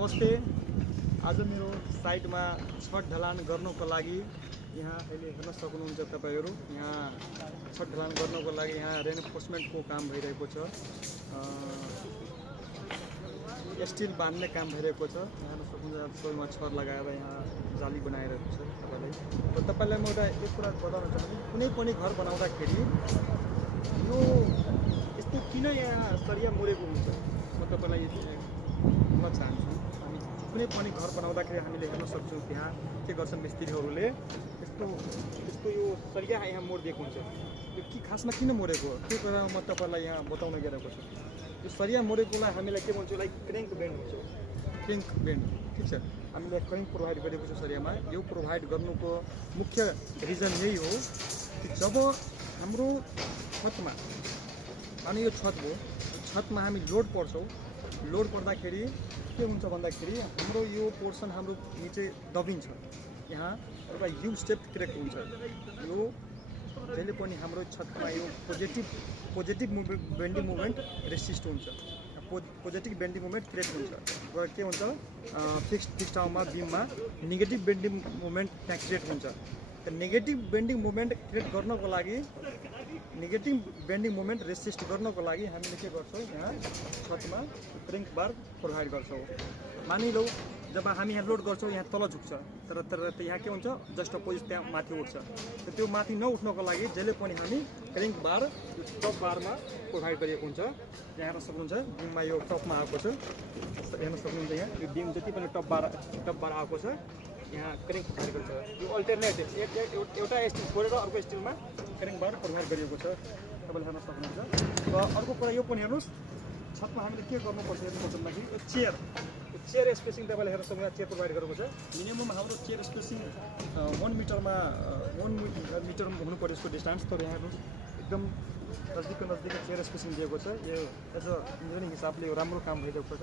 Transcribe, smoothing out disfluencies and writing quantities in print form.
नमस्ते। आज मेरो साइटमा छत ढलान गर्नको लागि यहाँ अहिले हेर्न सक्नुहुन्छ तपाईहरु। यहाँ छत ढलान गर्नको लागि यहाँ रेनफोर्समेन्टको काम भइरहेको छ। स्टिल बाँध्ने काम भइरहेको छ। यहाँ हेर्न सक्नुहुन्छ सोलमा छर लगाएर यहाँ जाली बनाइरहेको छ तपाईलाई। र तपाईलाई म एउटा एक कुरा बताउन चाहन्छु, कुनै पनि घर बनाउँदाखेरि यो यस्तो किन यहाँ सरिया मुरेको हुन्छ म तपाईलाई भन्न चाहन्छु। हामी कुनै पनि घर बनाउँदाखेरि हामीले हेर्न सक्छौँ त्यहाँ के गर्छन् मिस्त्रीहरूले, यस्तो यो सरिया यहाँ मोडिदिएको हुन्छ। यो के खासमा किन मोडेको हो त्यो कुरा म तपाईलाई यहाँ बताउन गइरहेको छु। यो सरिया मोडेकोलाई हामीलाई के भन्छौँ, लाइक क्रेङ्क बेन्ड हुन्छ। क्रेङ्क बेन्ड ठिक छ, हामीले क्रेङ्क प्रोभाइड गरेको छ सरियामा। यो प्रोभाइड गर्नुको मुख्य रिजन यही हो कि जब हाम्रो छतमा अनि यो छत हो, छतमा हामी लोड पर्छौँ, लोड पर्दाखेरि के हुन्छ भन्दाखेरि हाम्रो यो पोर्सन हाम्रो निचे दबिन्छ। यहाँ एउटा यु स्टेप क्रेक हुन्छ। यो जहिले पनि हाम्रो छतमा यो पोजिटिभ बेन्डिङ मुभमेन्ट रेसिस्ट हुन्छ। पोजिटिभ बेन्डिङ मुभमेन्ट क्रिएट हुन्छ र के हुन्छ फिक्स्ड ठाउँमा बिममा नेगेटिभ बेन्डिङ मुभमेन्ट त्यहाँ क्रिएट हुन्छ। नेगेटिभ बेन्डिङ मुभमेन्ट क्रिएट गर्नको लागि, नेगेटिभ बेन्डिङ मुभमेन्ट रेसिस्ट गर्नको लागि हामीले के गर्छौँ, यहाँ छतमा क्रेङ्क बार प्रोभाइड गर्छौँ। मानिलौ जब हामी यहाँ लोड गर्छौँ यहाँ तल झुक्छ, तर यहाँ के हुन्छ जस्ट अपोजिट त्यहाँ माथि उठ्छ। त्यो माथि नउठ्नको लागि जहिले पनि हामी क्रेङ्क बार यो टप बारमा प्रोभाइड गरिएको हुन्छ। यहाँ हेर्न सक्नुहुन्छ बिममा यो टपमा आएको छ। हेर्न सक्नुहुन्छ यहाँ यो बिम जति पनि टप बार आएको छ, यहाँ क्रेङ्क प्रोभाइड गर्छ। यो अल्टरनेट एउटा स्टिल फोडेर अर्को स्टिलमा क्रेङ्क बार प्रोभाइड गरिएको छ, तपाईँले हेर्न सक्नुहुन्छ। र अर्को कुरा यो पनि हेर्नुहोस्, छतमा हामीले के गर्नुपर्छ भन्दाखेरि यो चेयर स्पेसिङ तपाईँले हेर्न सक्नुहुन्छ। चेयर प्रोभाइड गरेको छ। मिनिमम हाम्रो चेयर स्पेसिङ 1 मिटर हुनु पर्यो यसको डिस्टेन्स। तर यहाँ हेर्नुहोस् एकदम नजिक चेयर स्पेसिङ दिएको छ। यो एज अ इन्जिनियरिङ हिसाबले यो राम्रो काम भइरहेको छ।